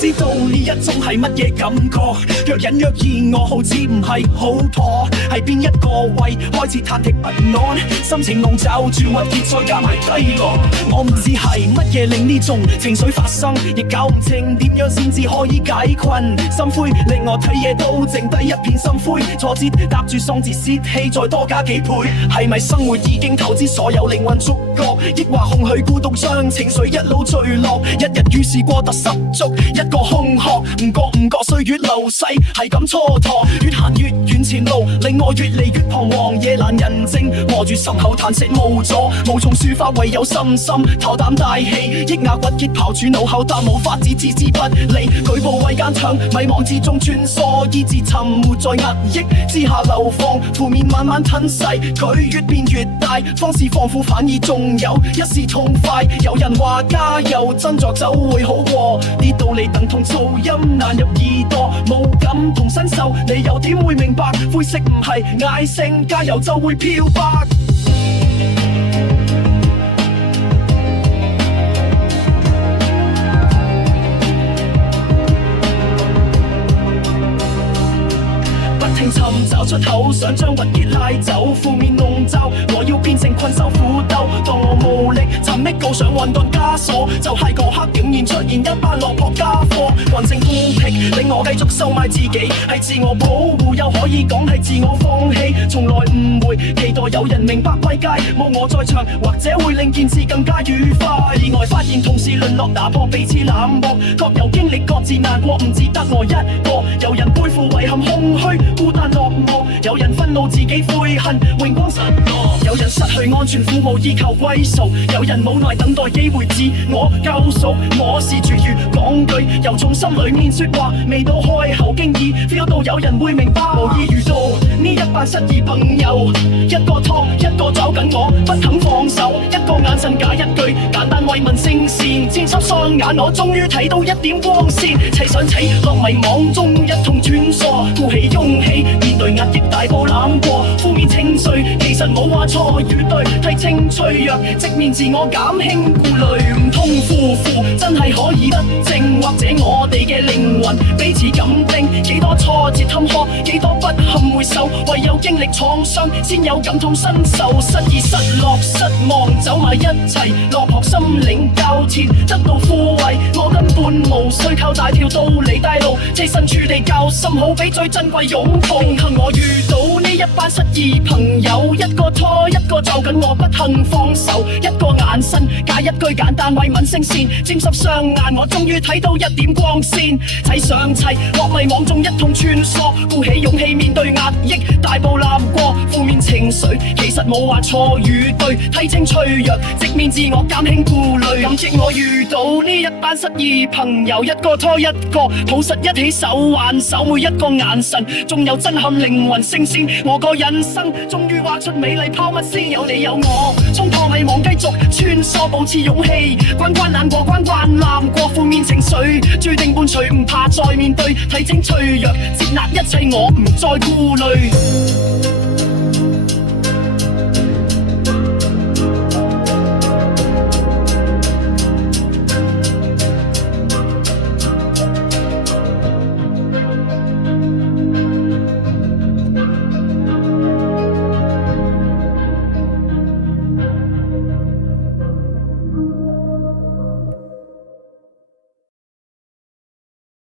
知道呢一種係乜嘢感覺，若隱若現我好似唔係好妥，喺邊一個位開始忐忑不安，心情籠罩住鬱結再加埋低落，我唔知係乜嘢令呢種情緒發生，亦搞唔清點樣先至可以解困，心灰令我睇嘢都剩低一片心灰，挫折搭住喪字泄氣再多加幾倍，係咪生活已經透支所有靈魂觸覺，抑或空虛孤獨將情緒一路墜落，一日於是過得十足一個空殼，唔覺歲月流逝係咁蹉跎，越行越遠前路令我越嚟越彷徨，夜闌人靜磨住心口嘆息無助，無從抒發唯有深深頭啖大氣，抑壓鬱結刨住腦後但無法自置之不理，舉步維艱長迷惘之中穿梭，意志沉沒在壓抑之下流放，負面慢慢吞噬佢越變越大，方是防腐反而仲有一絲痛快，有人話加油振作就會好過，呢道理等同噪音難入耳朵，冇感同身受你又點會明白，灰色唔係嗌聲加油就會漂白。尋找出口，想將鬱結拉走，負面籠罩，我要變成困獸苦鬥。當我無力尋覓告上混沌枷鎖，就係嗰刻竟然出現一班落魄家伙，混成孤僻，令我繼續收買自己，係自我保護，又可以講係自我放棄。從來唔會期待有人明白歸界，冇我在場，或者會令件事更加愉快。意外發現同事淪落，打破彼此冷漠，各有經歷，各自難過，唔只得我一個。有人背負遺憾、空虛、孤單落寞，有人憤怒自己悔恨，榮光失落，有人失去安全，苦無依靠歸宿，有人無奈等待機會自我救贖。我試住如講句由從心裏面說話，未到開口經已 feel 到有人會明白，無意遇到呢一班失意朋友，一個拖一個找緊我不肯放手，一個眼神加一句簡單慰問聲線，沾濕雙眼我終於睇到一點光線，齊上齊落迷惘中一同穿梭，鼓起勇氣面對壓抑大步攬過，負面情緒其實冇話錯與對，睇清脆弱直面自我減輕顧慮，唔通夫婦真係可以得正，或者我哋嘅靈魂彼此感定，幾多挫折坎坷幾多不堪回首，唯有經歷創傷先有感同身受，失意失落失望走埋一齊，落魄心靈交纏得到撫慰，我根本無需靠大條道理帶路，設身處地較深好比最珍貴擁抱，幸我遇到呢一班失意朋友，一個拖一個就緊我不肯放手，一個眼神加一句簡單慰問聲線，沾濕雙眼我終於睇到一點光線，齊上齊落迷惘中一同穿梭，鼓起勇氣面對壓抑大步攬過，負面情緒其實冇話錯與對，睇清脆弱直面自我減輕顧慮，感激我遇到呢一班失意朋友，一個拖一個抱實一起手挽手，每一個眼神仲有震撼靈魂聲線，我個人生終於畫出美麗拋物線，有你有我衝破迷惘繼續穿梭，保持勇氣關關難過關關難過，負面情緒注定伴隨，唔怕再面對，睇清脆弱接納一切我唔再顧慮。